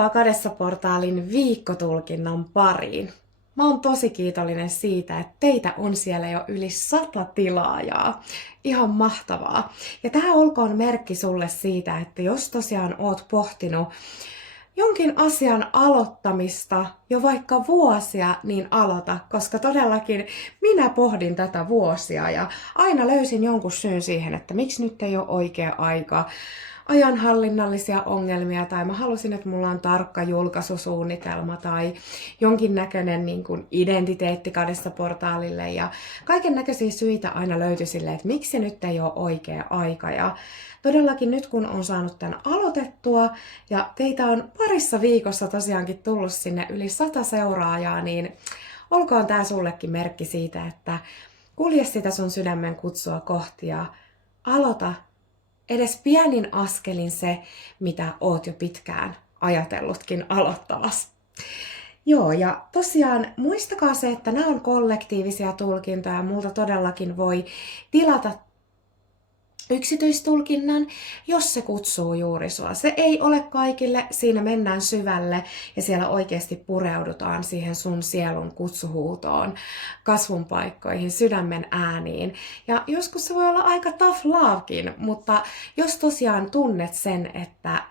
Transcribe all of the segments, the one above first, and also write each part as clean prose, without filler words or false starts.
Tervetuloa Kadessa-portaalin viikkotulkinnan pariin. Mä oon tosi kiitollinen siitä, että teitä on siellä jo yli 100 tilaajaa. Ihan mahtavaa. Ja tää olkoon merkki sulle siitä, että jos tosiaan oot pohtinut jonkin asian aloittamista jo vaikka vuosia, niin aloita, koska todellakin minä pohdin tätä vuosia ja aina löysin jonkun syyn siihen, että miksi nyt ei ole oikea aika, ajanhallinnallisia ongelmia tai mä halusin, että mulla on tarkka julkaisusuunnitelma tai jonkinnäköinen niin kuin identiteetti Kadessa-portaalille ja kaiken näköisiä syitä aina löytyi silleen, että miksi nyt ei ole oikea aika. Ja todellakin nyt kun on saanut tämän aloitettua ja teitä on parissa viikossa tosiaankin tullut sinne yli 100 seuraajaa, niin olkoon tää sullekin merkki siitä, että kulje sitä sun sydämen kutsua kohti ja aloita edes pienin askelin se, mitä oot jo pitkään ajatellutkin aloittavas. Joo, ja tosiaan muistakaa se, että nämä on kollektiivisia tulkintoja. Multa todellakin voi tilata yksityistulkinnan, jos se kutsuu juuri sua. Se ei ole kaikille, siinä mennään syvälle ja siellä oikeasti pureudutaan siihen sun sielun kutsuhuutoon, kasvun paikkoihin, sydämen ääniin. Ja joskus se voi olla aika tough lovekin, mutta jos tosiaan tunnet sen, että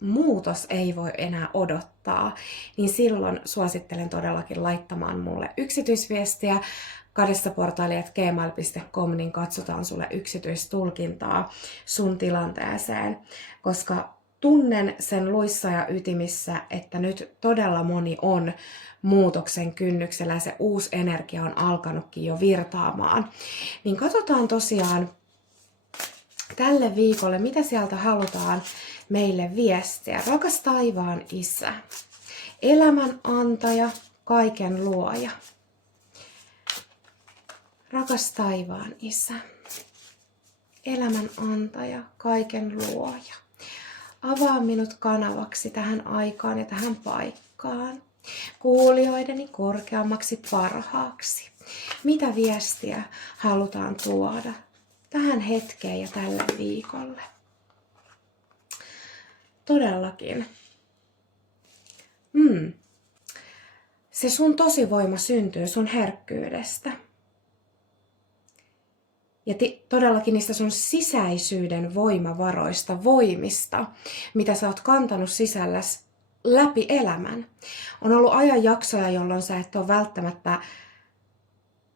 muutos ei voi enää odottaa, niin silloin suosittelen todellakin laittamaan mulle yksityisviestiä kadessaportaali@gmail.com, niin katsotaan sulle yksityistulkintaa sun tilanteeseen, koska tunnen sen luissa ja ytimissä, että nyt todella moni on muutoksen kynnyksellä ja se uusi energia on alkanutkin jo virtaamaan. Niin katsotaan tosiaan tälle viikolle, mitä sieltä halutaan meille viestiä. Rakas taivaan Isä, elämän antaja, kaiken luoja. Rakas taivaan Isä, elämän antaja, kaiken luoja. Avaa minut kanavaksi tähän aikaan ja tähän paikkaan, kuulijoideni korkeammaksi parhaaksi. Mitä viestiä halutaan tuoda tähän hetkeen ja tälle viikolle? Todellakin. Se sun tosivoima syntyy sun herkkyydestä. Ja todellakin niistä sun sisäisyyden voimavaroista, voimista, mitä sä oot kantanut sisälläsi läpi elämän. On ollut ajanjaksoja, jolloin sä et ole välttämättä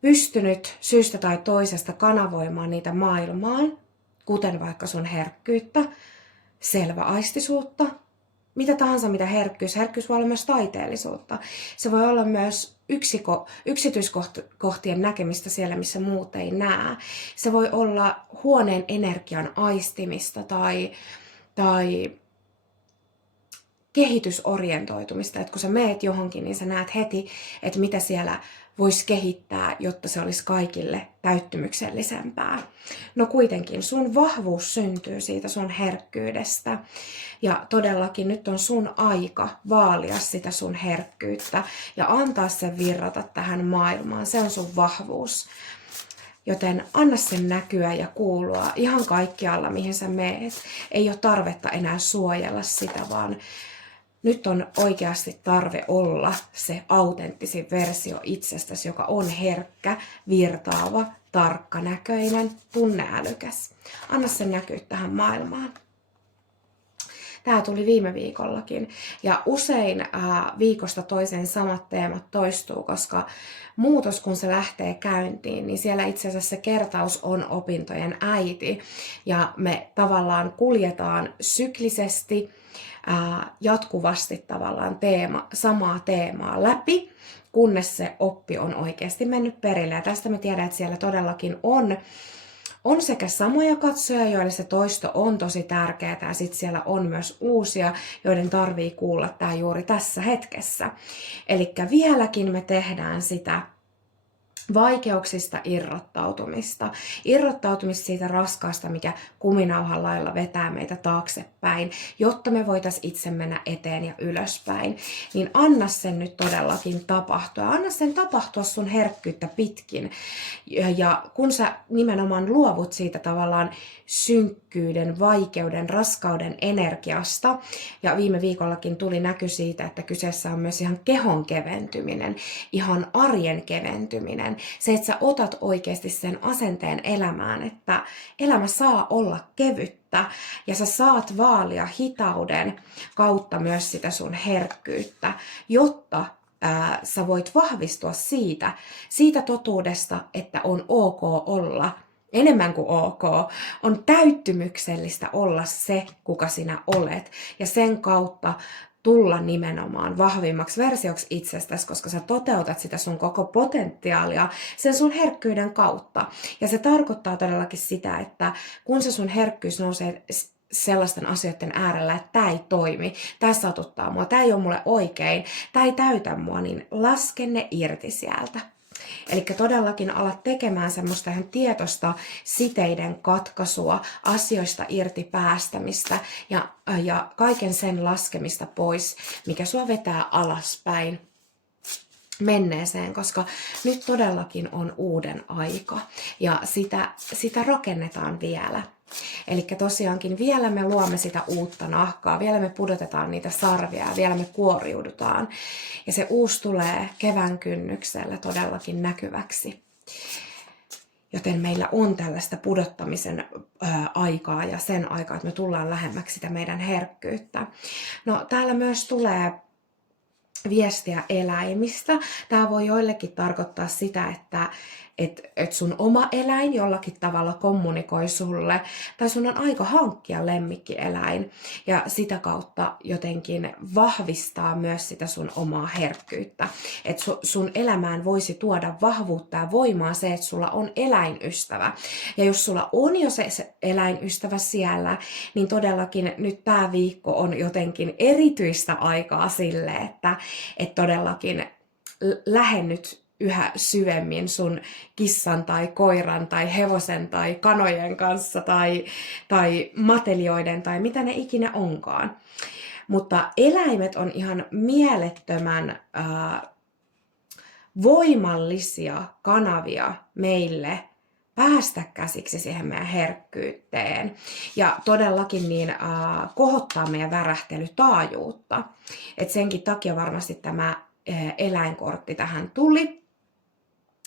pystynyt syystä tai toisesta kanavoimaan niitä maailmaan, kuten vaikka sun herkkyyttä, selväaistisuutta, mitä tahansa mitä herkkyys. Herkkyys voi olla myös taiteellisuutta. Se voi olla myös yksityiskohtien näkemistä siellä, missä muut ei näe. Se voi olla huoneen energian aistimista tai kehitysorientoitumista. Että kun sä meet johonkin, niin sä näet heti, että mitä siellä voisi kehittää, jotta se olisi kaikille täyttymyksellisempää. No kuitenkin sun vahvuus syntyy siitä sun herkkyydestä. Ja todellakin nyt on sun aika vaalia sitä sun herkkyyttä ja antaa sen virrata tähän maailmaan. Se on sun vahvuus. Joten anna sen näkyä ja kuulua ihan kaikkialla, mihin sä meet. Ei ole tarvetta enää suojella sitä, vaan nyt on oikeasti tarve olla se autenttisin versio itsestäsi, joka on herkkä, virtaava, tarkkanäköinen, tunneälykäs. Anna sen näkyä tähän maailmaan. Tämä tuli viime viikollakin ja usein viikosta toiseen samat teemat toistuu, koska muutos kun se lähtee käyntiin, niin siellä itse asiassa se kertaus on opintojen äiti ja me tavallaan kuljetaan syklisesti jatkuvasti tavallaan samaa teemaa läpi, kunnes se oppi on oikeasti mennyt perille. Ja tästä me tiedän, että siellä todellakin on sekä samoja katsoja, joille se toisto on tosi tärkeää, ja sitten siellä on myös uusia, joiden tarvii kuulla tämä juuri tässä hetkessä. Eli vieläkin me tehdään sitä vaikeuksista irrottautumista. Irrottautumista siitä raskaasta, mikä kuminauhan lailla vetää meitä taaksepäin, jotta me voitaisiin itse mennä eteen ja ylöspäin. Niin anna sen nyt todellakin tapahtua. Anna sen tapahtua sun herkkyyttä pitkin. Ja kun sä nimenomaan luovut siitä tavallaan synkkyyden, vaikeuden, raskauden energiasta, ja viime viikollakin tuli näky siitä, että kyseessä on myös ihan kehon keventyminen, ihan arjen keventyminen. Se, että sä otat oikeasti sen asenteen elämään, että elämä saa olla kevyttä ja sä saat vaalia hitauden kautta myös sitä sun herkkyyttä, jotta sä voit vahvistua siitä totuudesta, että on ok olla enemmän kuin ok, on täyttymyksellistä olla se, kuka sinä olet ja sen kautta tulla nimenomaan vahvimmaksi versioksi itsestäsi, koska sä toteutat sitä sun koko potentiaalia sen sun herkkyyden kautta. Ja se tarkoittaa todellakin sitä, että kun se sun herkkyys nousee sellaisten asioiden äärellä, että tämä ei toimi, tämä satuttaa mua, tämä ei ole mulle oikein, tämä ei täytä mua, niin laske ne irti sieltä. Eli todellakin alat tekemään semmoista ihan tietoista siteiden katkaisua, asioista irti päästämistä ja kaiken sen laskemista pois, mikä sua vetää alaspäin menneeseen, koska nyt todellakin on uuden aika ja sitä rakennetaan vielä. Eli tosiaankin vielä me luomme sitä uutta nahkaa, vielä me pudotetaan niitä sarvia ja vielä me kuoriudutaan. Ja se uusi tulee kevään kynnyksellä todellakin näkyväksi. Joten meillä on tällaista pudottamisen aikaa ja sen aikaa, että me tullaan lähemmäksi sitä meidän herkkyyttä. No täällä myös tulee viestiä eläimistä. Tämä voi joillekin tarkoittaa sitä, että sun oma eläin jollakin tavalla kommunikoi sulle, tai sun on aika hankkia lemmikkieläin, ja sitä kautta jotenkin vahvistaa myös sitä sun omaa herkkyyttä. Että sun elämään voisi tuoda vahvuutta ja voimaa se, että sulla on eläinystävä. Ja jos sulla on jo se eläinystävä siellä, niin todellakin nyt tämä viikko on jotenkin erityistä aikaa sille, että todellakin lähennyt yhä syvemmin sun kissan tai koiran tai hevosen tai kanojen kanssa tai matelioiden tai mitä ne ikinä onkaan. Mutta eläimet on ihan mielettömän voimallisia kanavia meille päästä käsiksi siihen meidän herkkyyteen ja todellakin niin kohottaa meidän värähtelytaajuutta. Et senkin takia varmasti tämä eläinkortti tähän tuli.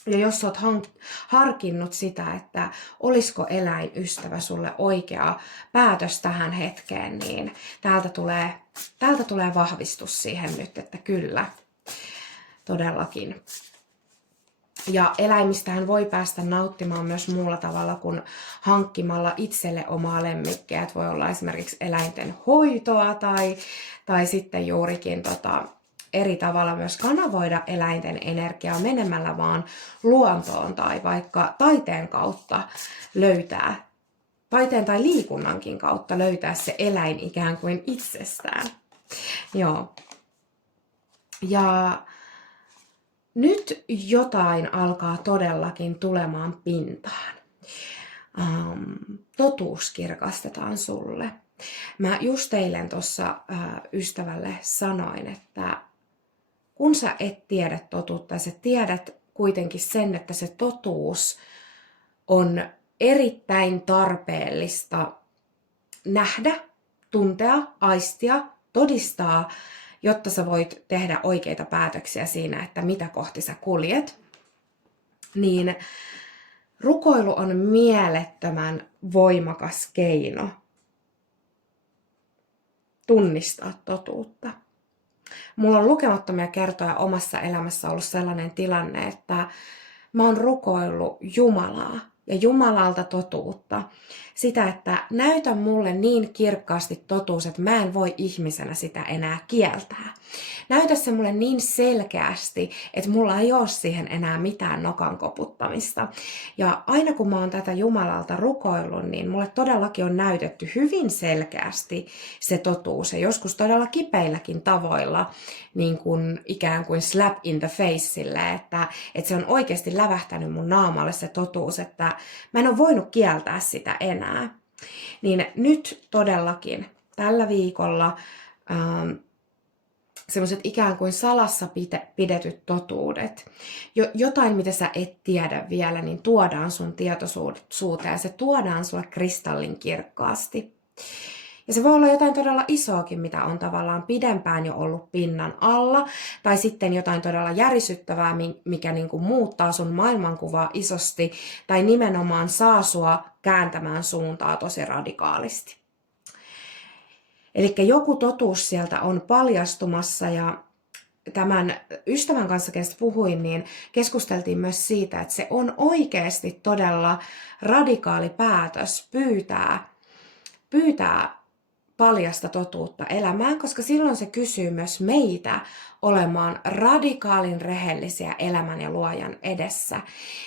Ja jos olet harkinnut sitä, että olisiko eläinystävä sulle oikea päätös tähän hetkeen, niin täältä tulee vahvistus siihen nyt, että kyllä, todellakin. Ja eläimistähän voi päästä nauttimaan myös muulla tavalla kuin hankkimalla itselle omaa lemmikkiä. Voi olla esimerkiksi eläinten hoitoa tai sitten juurikin eri tavalla myös kanavoida eläinten energiaa menemällä vaan luontoon tai vaikka taiteen kautta löytää, taiteen tai liikunnankin kautta löytää se eläin ikään kuin itsestään. Joo. Ja nyt jotain alkaa todellakin tulemaan pintaan. Totuus kirkastetaan sulle. Mä just eilen tuossa ystävälle sanoin, että kun sä et tiedä totuutta, sä tiedät kuitenkin sen, että se totuus on erittäin tarpeellista nähdä, tuntea, aistia, todistaa, jotta sä voit tehdä oikeita päätöksiä siinä, että mitä kohti sä kuljet, niin rukoilu on mielettömän voimakas keino tunnistaa totuutta. Mulla on lukemattomia kertoja omassa elämässä ollut sellainen tilanne, että mä oon rukoillut Jumalaa ja Jumalalta totuutta. Sitä, että näytä mulle niin kirkkaasti totuus, että mä en voi ihmisenä sitä enää kieltää. Näytä se mulle niin selkeästi, että mulla ei ole siihen enää mitään nokan koputtamista. Ja aina kun mä oon tätä Jumalalta rukoillut, niin mulle todellakin on näytetty hyvin selkeästi se totuus. Ja joskus todella kipeilläkin tavoilla, niin kuin ikään kuin slap in the face sille, että se on oikeasti lävähtänyt mun naamalle se totuus, että mä en ole voinut kieltää sitä enää. Niin nyt todellakin tällä viikolla semmoiset ikään kuin salassa pidetyt totuudet, jotain mitä sä et tiedä vielä, niin tuodaan sun tietoisuuteen, se tuodaan sulle kristallin kirkkaasti. Ja se voi olla jotain todella isoakin, mitä on tavallaan pidempään jo ollut pinnan alla, tai sitten jotain todella järisyttävää, mikä niin kuin muuttaa sun maailmankuvaa isosti, tai nimenomaan saa sua kääntämään suuntaa tosi radikaalisti. Eli joku totuus sieltä on paljastumassa, ja tämän ystävän kanssa, kenestä puhuin, niin keskusteltiin myös siitä, että se on oikeasti todella radikaali päätös pyytää paljasta totuutta elämään, koska silloin se kysyy myös meitä olemaan radikaalin rehellisiä elämän ja luojan edessä.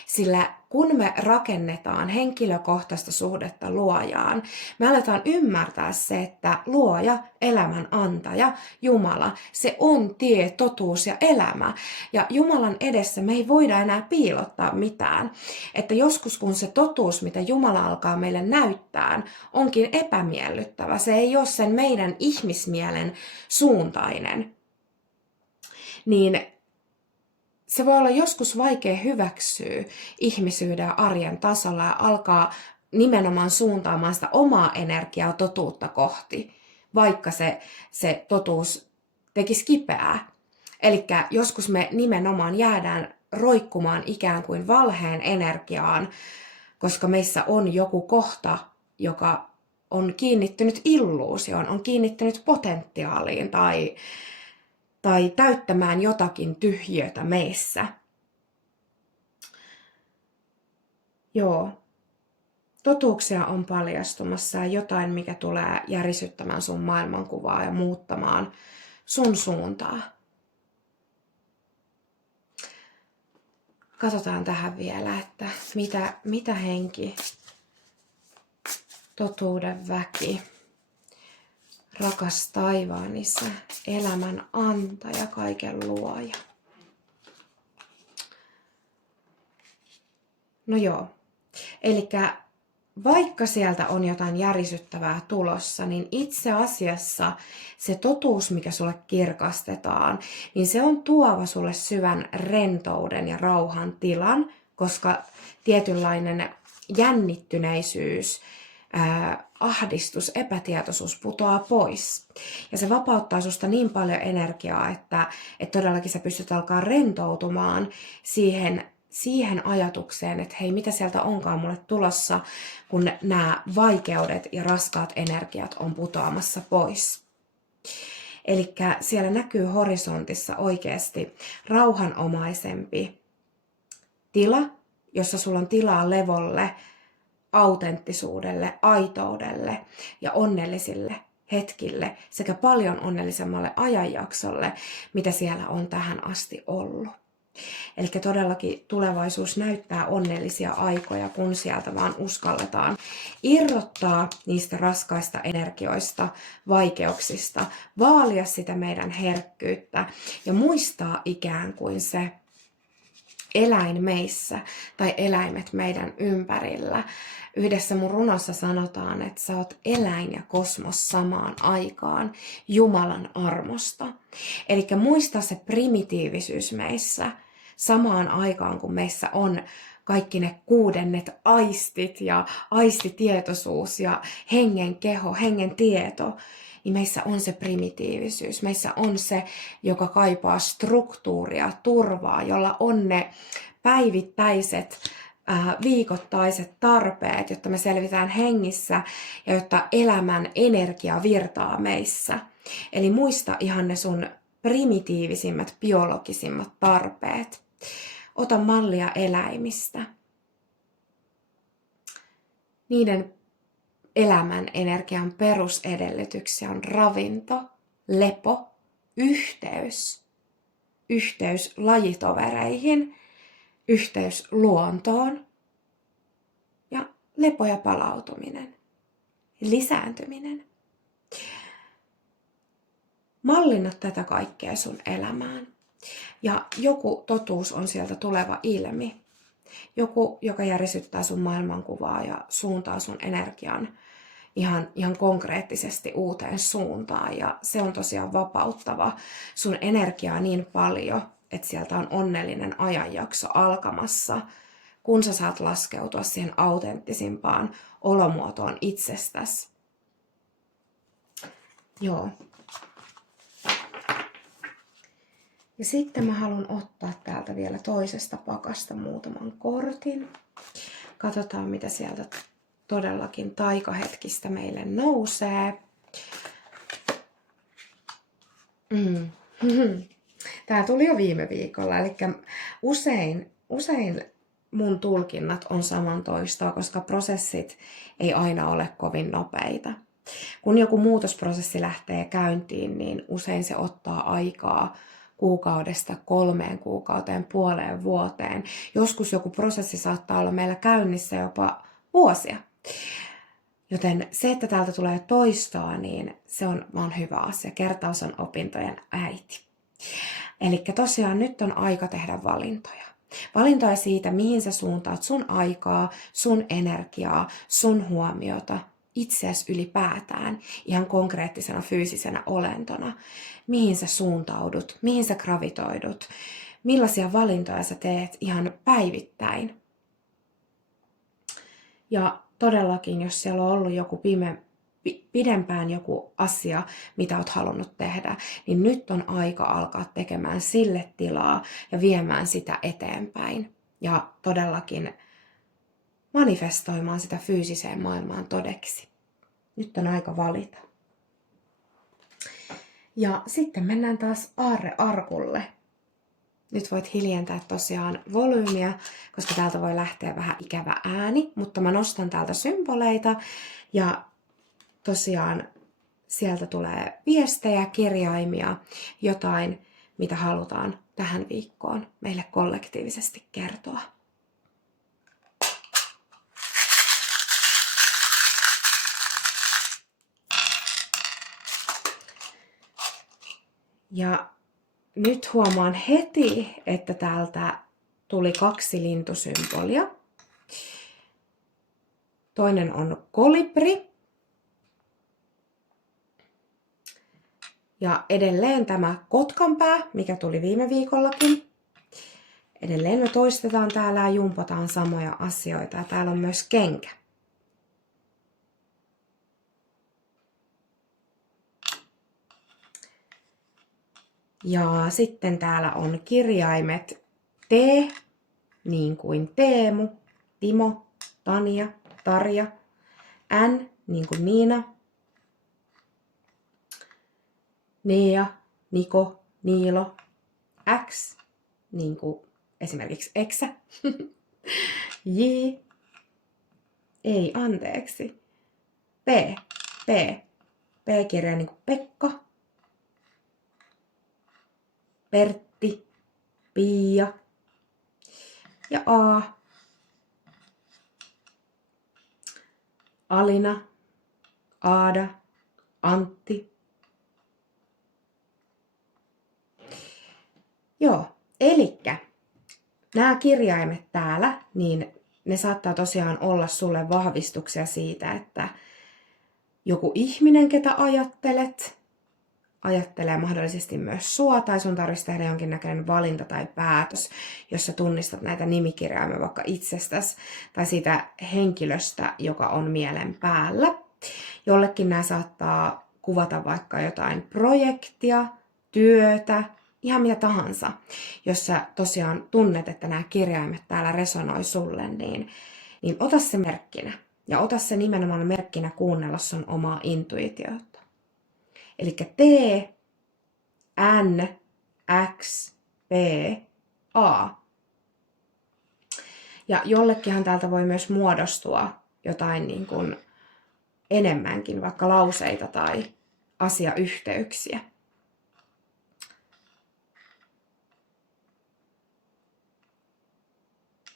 Sillä kun me rakennetaan henkilökohtaista suhdetta luojaan, me aletaan ymmärtää se, että luoja, elämän antaja, Jumala, se on tie, totuus ja elämä. Ja Jumalan edessä me ei voida enää piilottaa mitään. Että joskus kun se totuus, mitä Jumala alkaa meille näyttää, onkin epämiellyttävä, se ei ole sen meidän ihmismielen suuntainen, niin se voi olla joskus vaikea hyväksyä ihmisyyden ja arjen tasolla ja alkaa nimenomaan suuntaamaan sitä omaa energiaa totuutta kohti, vaikka se totuus tekisi kipeää. Eli joskus me nimenomaan jäädään roikkumaan ikään kuin valheen energiaan, koska meissä on joku kohta, joka on kiinnittynyt illuusioon, on kiinnittynyt potentiaaliin tai täyttämään jotakin tyhjiötä meissä. Joo. Totuuksia on paljastumassa ja jotain, mikä tulee järisyttämään sun maailmankuvaa ja muuttamaan sun suuntaa. Katsotaan tähän vielä, että mitä henki, totuuden väki, rakas taivaan Isä, elämän antaja, kaiken luoja. No joo, eli vaikka sieltä on jotain järisyttävää tulossa, niin itse asiassa se totuus, mikä sulle kirkastetaan, niin se on tuova sulle syvän rentouden ja rauhan tilan, koska tietynlainen jännittyneisyys, ahdistus, epätietoisuus putoaa pois. Ja se vapauttaa susta niin paljon energiaa, että todellakin sä pystyt alkaa rentoutumaan siihen ajatukseen, että hei, mitä sieltä onkaan mulle tulossa, kun nämä vaikeudet ja raskaat energiat on putoamassa pois. Eli siellä näkyy horisontissa oikeasti rauhanomaisempi tila, jossa sulla on tilaa levolle, autenttisuudelle, aitoudelle ja onnellisille hetkille sekä paljon onnellisemmalle ajanjaksolle, mitä siellä on tähän asti ollut. Eli todellakin tulevaisuus näyttää onnellisia aikoja, kun sieltä vaan uskalletaan irrottaa niistä raskaista energioista, vaikeuksista, vaalia sitä meidän herkkyyttä ja muistaa ikään kuin se eläin meissä tai eläimet meidän ympärillä. Yhdessä mun runossa sanotaan, että sä oot eläin ja kosmos samaan aikaan Jumalan armosta. Eli muista se primitiivisyys meissä samaan aikaan, kun meissä on kaikki ne kuudennet aistit ja aistitietoisuus ja hengen keho, hengen tieto, niin meissä on se primitiivisyys. Meissä on se, joka kaipaa struktuuria, turvaa, jolla on ne päivittäiset, viikoittaiset tarpeet, jotta me selvitään hengissä ja jotta elämän energia virtaa meissä. Eli muista ihan ne sun primitiivisimmät, biologisimmat tarpeet. Ota mallia eläimistä. niiden elämän energian perusedellytyksiä on ravinto, lepo, yhteys, yhteys lajitovereihin, yhteys luontoon ja lepo ja palautuminen, lisääntyminen. Mallinna tätä kaikkea sun elämään. Ja joku totuus on sieltä tuleva ilmi. Joku, joka järisyttää sun maailmankuvaa ja suuntaa sun energian ihan konkreettisesti uuteen suuntaan. Ja se on tosiaan vapauttava sun energiaa niin paljon, että sieltä on onnellinen ajanjakso alkamassa, kun sä saat laskeutua siihen autenttisimpaan olomuotoon itsestäsi. Joo. Ja sitten mä haluan ottaa täältä vielä toisesta pakasta muutaman kortin. Katsotaan, mitä sieltä todellakin taikahetkistä meille nousee. Tää tuli jo viime viikolla, eli usein mun tulkinnat on samantoistoa, koska prosessit ei aina ole kovin nopeita. Kun joku muutosprosessi lähtee käyntiin, niin usein se ottaa aikaa kuukaudesta 3 kuukauteen, puoleen vuoteen. Joskus joku prosessi saattaa olla meillä käynnissä jopa vuosia. Joten se, että täältä tulee toistoa, niin se on vaan hyvä asia. Kertaus on opintojen äiti. Eli tosiaan nyt on aika tehdä valintoja. Valintoja siitä, mihin sä suuntaat sun aikaa, sun energiaa, sun huomiota, itseäsi ylipäätään, ihan konkreettisena fyysisenä olentona. Mihin sä suuntaudut, mihin sä gravitoidut, millaisia valintoja sä teet ihan päivittäin. Ja todellakin, jos siellä on ollut joku pidempään joku asia, mitä oot halunnut tehdä, niin nyt on aika alkaa tekemään sille tilaa ja viemään sitä eteenpäin. Ja todellakin manifestoimaan sitä fyysiseen maailmaan todeksi. Nyt on aika valita. Ja sitten mennään taas aarrearkulle. Nyt voit hiljentää tosiaan volyymiä, koska täältä voi lähteä vähän ikävä ääni, mutta mä nostan täältä symboleita ja tosiaan sieltä tulee viestejä, kirjaimia, jotain, mitä halutaan tähän viikkoon meille kollektiivisesti kertoa. Ja nyt huomaan heti, että täältä tuli 2 lintusymbolia. Toinen on kolibri. Ja edelleen tämä kotkanpää, mikä tuli viime viikollakin. Edelleen me toistetaan täällä ja jumpataan samoja asioita. Ja täällä on myös kenkä. Ja sitten täällä on kirjaimet T, niin kuin Teemu, Timo, Tanja, Tarja, N, niin kuin Niina, Nea, Niko, Niilo, X, niin kuin esimerkiksi Eksä, J, ei anteeksi, P-kirja niin kuin Pekka, Pertti, Pia ja A, Alina, Aada, Antti. Joo, elikkä nämä kirjaimet täällä, niin ne saattaa tosiaan olla sulle vahvistuksia siitä, että joku ihminen, ketä ajattelee mahdollisesti myös sua, tai sun tarvitsisi tehdä jonkinnäköinen valinta tai päätös, jossa tunnistat näitä nimikirjaimia vaikka itsestäsi tai siitä henkilöstä, joka on mielen päällä. Jollekin nämä saattaa kuvata vaikka jotain projektia, työtä, ihan mitä tahansa. Jos sä tosiaan tunnet, että nämä kirjaimet täällä resonoi sulle, niin ota se merkkinä. Ja ota se nimenomaan merkkinä kuunnella sun omaa intuitiota. Eli T, N, X, P, A. Ja jollekinhan täältä voi myös muodostua jotain niin kuin enemmänkin, vaikka lauseita tai asiayhteyksiä.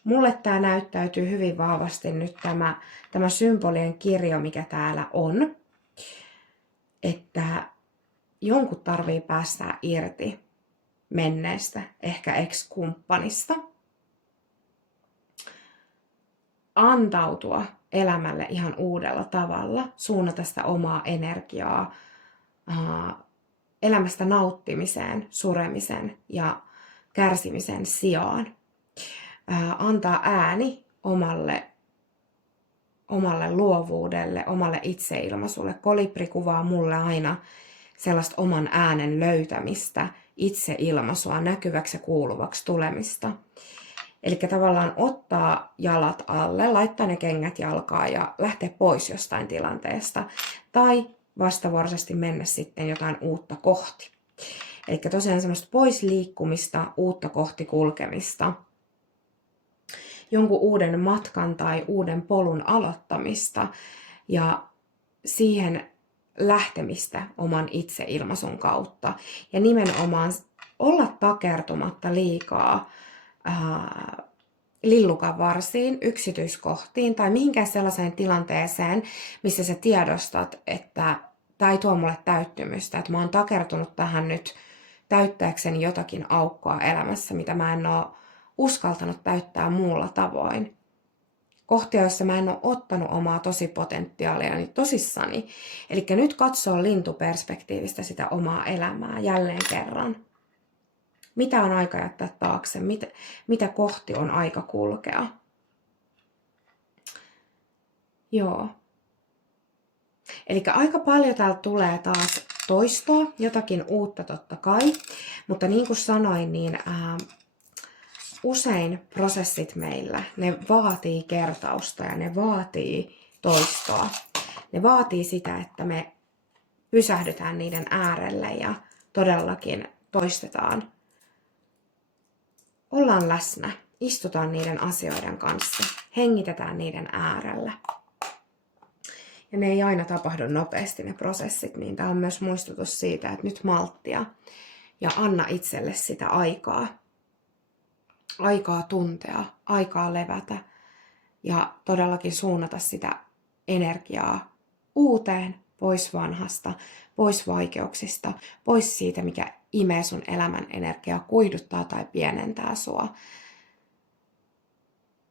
Mulle tämä näyttäytyy hyvin vahvasti nyt tämä symbolien kirjo, mikä täällä on, että jonkun tarvii päästää irti menneestä, ehkä ex-kumppanista, antautua elämälle ihan uudella tavalla, suunnata sitä omaa energiaa elämästä nauttimiseen, suremisen ja kärsimisen sijaan. Antaa ääni omalle luovuudelle, omalle itseilmaisulle. Kolibri kuvaa mulle aina sellaista oman äänen löytämistä, itseilmaisua, näkyväksi ja kuuluvaksi tulemista. Eli tavallaan ottaa jalat alle, laittaa ne kengät jalkaan ja lähteä pois jostain tilanteesta. Tai vastavuoroisesti mennä sitten jotain uutta kohti. Eli tosiaan semmoista pois liikkumista, uutta kohti kulkemista. Jonkun uuden matkan tai uuden polun aloittamista ja siihen lähtemistä oman itseilmaisun kautta. Ja nimenomaan olla takertumatta liikaa lillukan varsiin, yksityiskohtiin tai mihinkään sellaiseen tilanteeseen, missä sä tiedostat, että tämä ei tuo mulle täyttymystä, että mä oon takertunut tähän nyt täyttääkseni jotakin aukkoa elämässä, mitä mä en ole uskaltanut täyttää muulla tavoin. Kohtia, joissa mä en ole ottanut omaa tosipotentiaaliani tosissani. Eli nyt katsoo lintuperspektiivistä sitä omaa elämää jälleen kerran. Mitä on aika jättää taakse? Mitä kohti on aika kulkea? Joo. Eli aika paljon täältä tulee taas toistoa, jotakin uutta totta kai. Mutta niin kuin sanoin, niin usein prosessit meillä, ne vaatii kertausta ja ne vaatii toistoa. Ne vaatii sitä, että me pysähdytään niiden äärelle ja todellakin toistetaan. Ollaan läsnä, istutaan niiden asioiden kanssa, hengitetään niiden äärellä. Ja ne ei aina tapahdu nopeasti ne prosessit, niin tämä on myös muistutus siitä, että nyt malttia ja anna itselle sitä aikaa. Aikaa tuntea, aikaa levätä ja todellakin suunnata sitä energiaa uuteen, pois vanhasta, pois vaikeuksista, pois siitä, mikä imee sun elämän energiaa, kuihduttaa tai pienentää sua.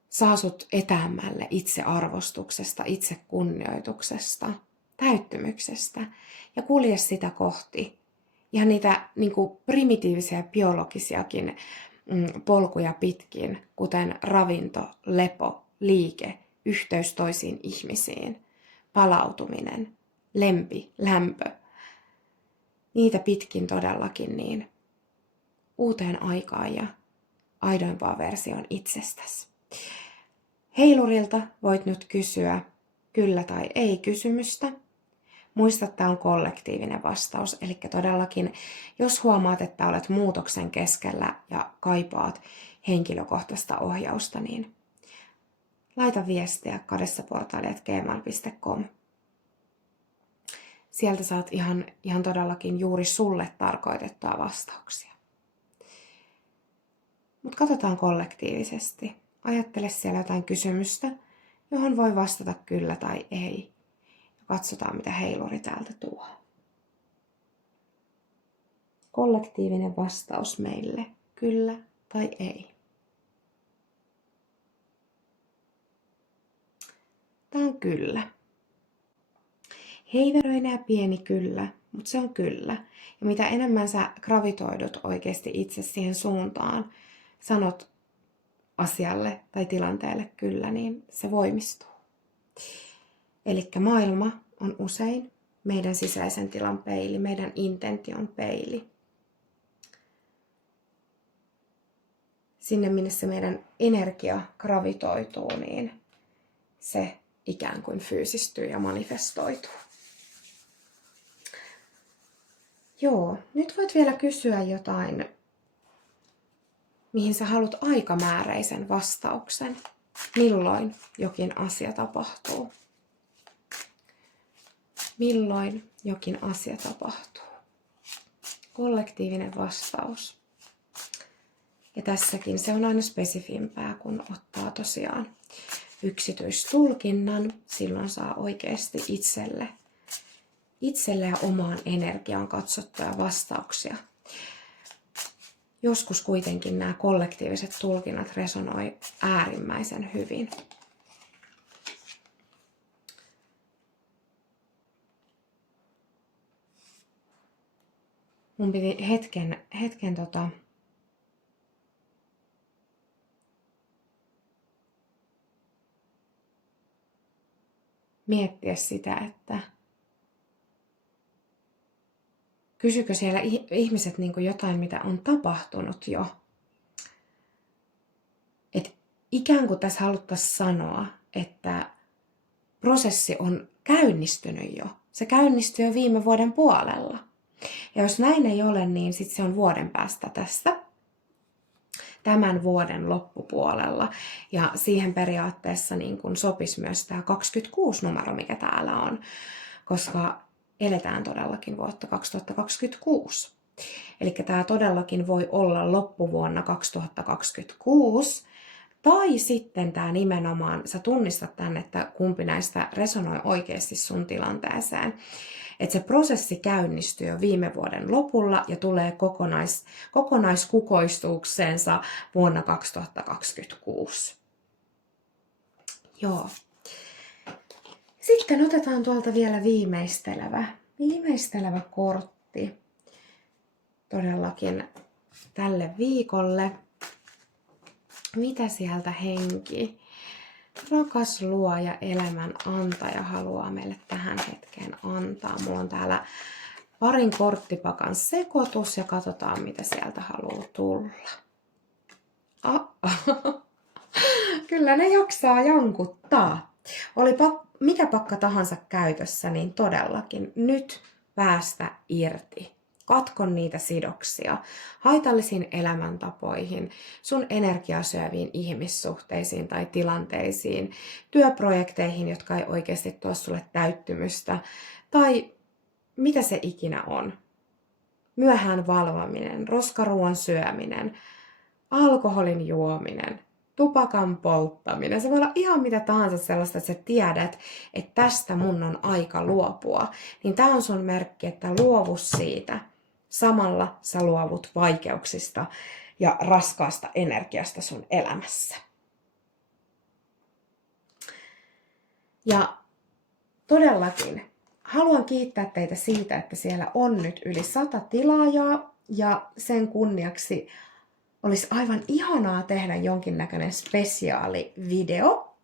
Saa sut etäämmälle itsearvostuksesta, itsekunnioituksesta, täyttymyksestä ja kulje sitä kohti. Ja niitä niin kuin primitiivisiä biologisiakin polkuja pitkin, kuten ravinto, lepo, liike, yhteys toisiin ihmisiin, palautuminen, lempi, lämpö. Niitä pitkin todellakin niin uuteen aikaan ja aidoimpaan versioon itsestäsi. Heilurilta voit nyt kysyä kyllä tai ei kysymystä. Muista, että tämä on kollektiivinen vastaus, eli todellakin, jos huomaat, että olet muutoksen keskellä ja kaipaat henkilökohtaista ohjausta, niin laita viestiä kadessaportailijat@gmail.com. Sieltä saat ihan todellakin juuri sulle tarkoitettua vastauksia. Mutta katsotaan kollektiivisesti. Ajattele siellä jotain kysymystä, johon voi vastata kyllä tai ei. Katsotaan, mitä heiluri täältä tuo. Kollektiivinen vastaus meille, kyllä tai ei. Tämä on kyllä. Heiveröinen ja pieni kyllä, mutta se on kyllä. Ja mitä enemmän sä gravitoidut oikeasti itse siihen suuntaan, sanot asialle tai tilanteelle kyllä, niin se voimistuu. Eli maailma on usein meidän sisäisen tilan peili, meidän intention peili. Sinne, minne se meidän energia gravitoituu, niin se ikään kuin fyysistyy ja manifestoituu. Joo, nyt voit vielä kysyä jotain, mihin sä haluat aikamääräisen vastauksen. milloin jokin asia tapahtuu. Milloin jokin asia tapahtuu. Kollektiivinen vastaus. Ja tässäkin se on aina spesifimpää, kun ottaa tosiaan yksityistulkinnan. Silloin saa oikeasti itselle ja omaan energiaan katsottuja vastauksia. Joskus kuitenkin nämä kollektiiviset tulkinnat resonoi äärimmäisen hyvin. Mun piti hetken miettiä sitä, että kysykö siellä ihmiset niin kuin jotain, mitä on tapahtunut jo. Et ikään kuin tässä haluttaisiin sanoa, että prosessi on käynnistynyt jo. Se käynnistyi jo viime vuoden puolella. Ja jos näin ei ole, niin sitten se on vuoden päästä tästä. Tämän vuoden loppupuolella. Ja siihen periaatteessa niin kun sopisi myös tämä 26 numero, mikä täällä on. Koska eletään todellakin vuotta 2026. Eli tämä todellakin voi olla loppuvuonna 2026. Tai sitten tämä nimenomaan, sä tunnistat tämän, että kumpi näistä resonoi oikeasti sun tilanteeseen. Että se prosessi käynnistyy jo viime vuoden lopulla ja tulee kokonaiskukoistukseensa vuonna 2026. Joo. Sitten otetaan tuolta vielä viimeistelevä kortti todellakin tälle viikolle. Mitä sieltä henki, rakas luoja, elämän antaja haluaa meille tähän hetkeen antaa? Mulla on täällä parin korttipakan sekoitus ja katsotaan mitä sieltä haluaa tulla. Kyllä ne jaksaa jankuttaa. Olipa mikä pakka tahansa käytössä, niin todellakin nyt päästä irti. Katkon niitä sidoksia haitallisiin elämäntapoihin, sun energiaa syöviin ihmissuhteisiin tai tilanteisiin, työprojekteihin, jotka ei oikeasti tuo sulle täyttymystä, tai mitä se ikinä on. Myöhään valvominen, roskaruoan syöminen, alkoholin juominen, tupakan polttaminen. Se voi olla ihan mitä tahansa sellaista, että sä tiedät, että tästä mun on aika luopua. Niin tää on sun merkki, että luovu siitä. Samalla sä luovut vaikeuksista ja raskaasta energiasta sun elämässä. Ja todellakin haluan kiittää teitä siitä, että siellä on nyt yli 100 tilaajaa ja sen kunniaksi olisi aivan ihanaa tehdä jonkinnäköinen spesiaalivideo.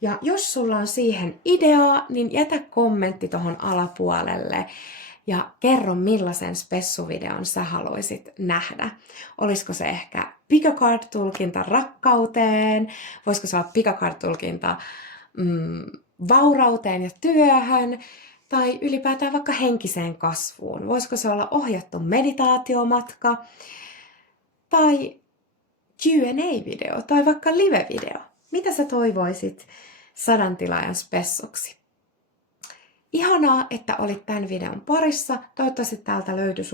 Ja jos sulla on siihen ideaa, niin jätä kommentti tuohon alapuolelle ja kerro millaisen spessuvideon sä haluaisit nähdä. Olisiko se ehkä pick a card-tulkinta rakkauteen? Voisiko se olla pick a card-tulkinta vaurauteen ja työhön? Tai ylipäätään vaikka henkiseen kasvuun? Voisiko se olla ohjattu meditaatiomatka? Tai Q&A-video tai vaikka live-video. Mitä sä toivoisit 100 tilaajan spessuksi? Ihanaa, että olit tämän videon parissa. Toivottavasti täältä löytyi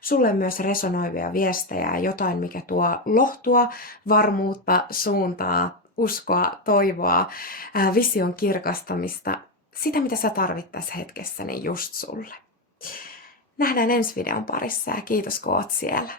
sulle myös resonoivia viestejä ja jotain, mikä tuo lohtua, varmuutta, suuntaa, uskoa, toivoa, vision kirkastamista. Sitä, mitä sä tarvit tässä hetkessä, niin just sulle. Nähdään ensi videon parissa ja kiitos kun oot siellä.